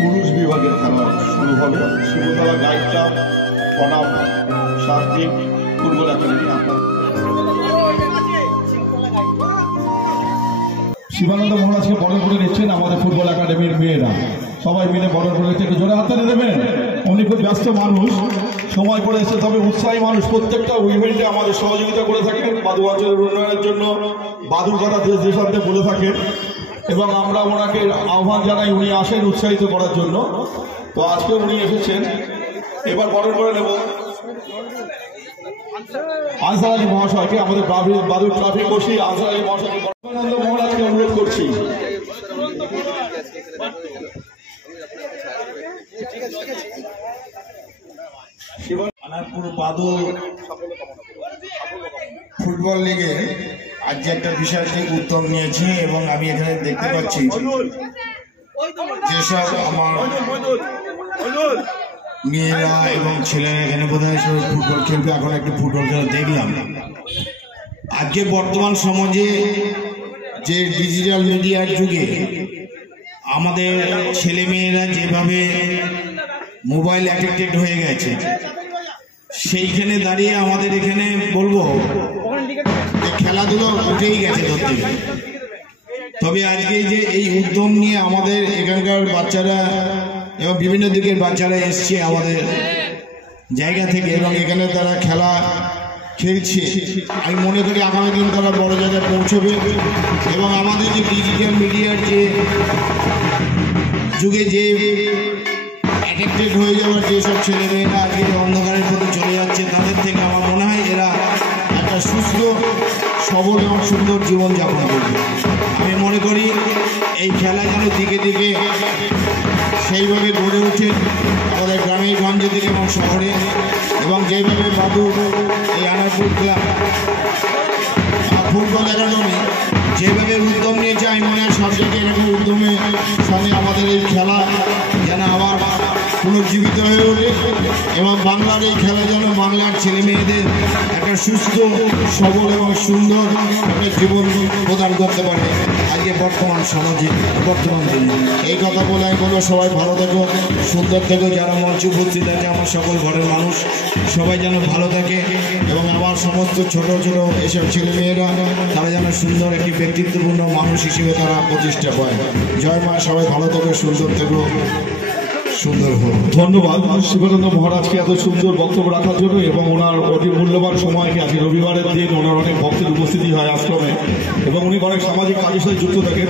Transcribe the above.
পুরুষ বিভাগের খেলা শুরু হবে। শিবতলা গাইড ক্লাব বনাম সার্বিক ফুটবল একাডেমি। শিবানন্দ মহারাজকে বরণ করে নিচ্ছেন আমাদের ফুটবল একাডেমির মেয়েরা। সবাই মিলে বরণ করে নিচ্ছে, একটু জোরে হাততালি দেবেন। উনি খুব ব্যস্ত মানুষ, সময় করে এসে, তবে উৎসাহী মানুষ। প্রত্যেকটা ইভেন্টে আমাদের সহযোগিতা করে থাকেন, বাদু অঞ্চলের উন্নয়নের জন্য বাদুর কথা দেশ দেশান্তে বলে থাকেন এবং আমরা ওনাকে আহ্বান জানাই, উনি আসেন উৎসাহিত করার জন্য। তো আজকে উনি এসেছেন। এবার বরণ করে নেব আনসার আলী মহাশয়কে, আমাদের বাদুর ট্রাফিক বসি আনসার আলী মহাশয়কে শিবানন্দ মহারাজকে অনুরোধ করছি। আনারপুর বাদু ফুটবল লিগে আজ যে একটা বিশাল উদ্যোগ নিয়েছে এবং আমি এখানে দেখতে পাচ্ছি যেসব আমার মেয়েরা এবং ছেলেরা এখানে বোধহয় সবাই ফুটবল খেলবে। এখন একটু ফুটবল খেলা দেখলাম। আজকে বর্তমান সমাজে যে ডিজিটাল মিডিয়ার যুগে আমাদের ছেলে মেয়েরা যেভাবে মোবাইল অ্যাডিক্টেড হয়ে গেছে, সেইখানে দাঁড়িয়ে আমাদের এখানে বলবো যে খেলাধুলো উঠেই গেছে ধরতে। তবে আজকে যে এই উদ্যম নিয়ে আমাদের এখানকার বাচ্চারা এবং বিভিন্ন দিকের বাচ্চারা এসছে আমাদের জায়গা থেকে এবং এখানে তারা খেলা খেলছে, আমি মনে করি আগামী দিন তারা বড় জায়গায় পৌঁছবে এবং আমাদের যে ডিজিটাল মিডিয়ার যে যুগে যে অ্যাডিক্টেড হয়ে যাওয়ার যেসব ছেলেমেয়েরা আজকে অন্ধকারের প্রতি চলে যাচ্ছে, তাদের থেকে আমার মনে হয় এরা একটা সুস্থ সবল এবং সুন্দর জীবনযাপন করবে। আমি মনে করি এই খেলা যেন দিকে দিকে সেইভাবে গড়ে ওঠে আমাদের গ্রামে গঞ্জে দিকে এবং শহরে, এবং যেভাবে বাবু এই আনারপুর ক্লাব ফুটবল একাডেমি যেভাবে উদ্যম নিয়েছে, আমি মনে হয় সব জায়গায় এরকম উদ্যমের সঙ্গে আমাদের এই খেলা যেন আবার পুনর্জীবিত হয়ে ওঠে এবং বাংলার এই খেলা যেন বাংলার ছেলে মেয়েদের একটা সুস্থ সবল এবং সুন্দর একটা জীবন প্রদান করতে পারে আজকে বর্তমান সমাজে বর্তমান দিনে। এই কথা বলে আমি বলবো সবাই ভালো থেকো, সুন্দর থেকো। যারা মঞ্চে উপস্থিত আছে আমার সকল ঘরের মানুষ সবাই যেন ভালো থাকে এবং আমার সমস্ত ছোট ছোট এসব ছেলে মেয়েরা তারা যেন সুন্দর একটি ব্যক্তিত্বপূর্ণ মানুষ হিসেবে তারা প্রতিষ্ঠা পায়। জয় মা, সবাই ভালো থেকো, সুন্দর থেকো, সুন্দর হোক। ধন্যবাদ শিবানন্দ মহারাজকে এত সুন্দর বক্তব্য রাখার জন্য এবং ওনার অতি মূল্যবান সময়কে। আজকে রবিবারের দিন ওনার অনেক ভক্তের উপস্থিতি হয় আশ্রমে এবং উনি অনেক সামাজিক কাজের সাথে যুক্ত থাকেন।